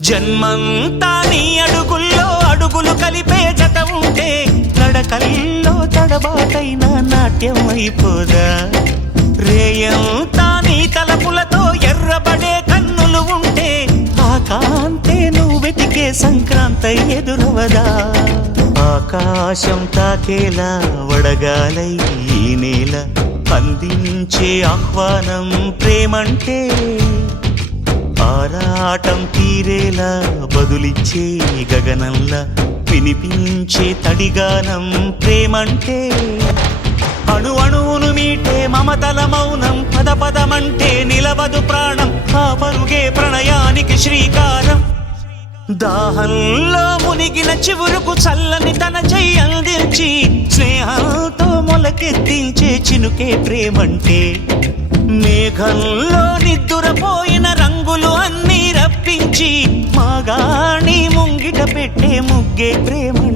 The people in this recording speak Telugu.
జన్మంతా నీ అడుగుల్లో అడుగులు కలిపే జత ఉంటే నడకల్లో తడబాటైన నాట్యం అయిపోదా? రేయంతా నీ తలపులతో ఎర్రబడే కన్నులు ఉంటే ఆ కాంతే నువ్వు వెతికే సంక్రాంతి ఎదురవదా? ఆకాశం తాకేలా వడగాలై ఈ నేల అందించే ఆహ్వానం ప్రేమంటే, ఆరాటం తీరేలా బదులిచ్చే గగనంలా వినిపించే తడిగానం ప్రేమంటే, అణు అణువును మీటే మమతల మౌనం పద పదమంటే నిలవదు ప్రాణం, ఆ పరుగే ప్రణయానికి శ్రీకారం. దాహంలో మునిగిన చివురుకు చల్లని తన చెయ్యి అందించి స్నేహంతో మొలకెత్తించే చినుకే ప్రేమంటే, మేఘంలో నిద్దురపోయిన రంగులు అన్నీ రప్పించి మాగాణి ముంగిట పెట్టే ముగ్గే ప్రేమంటే.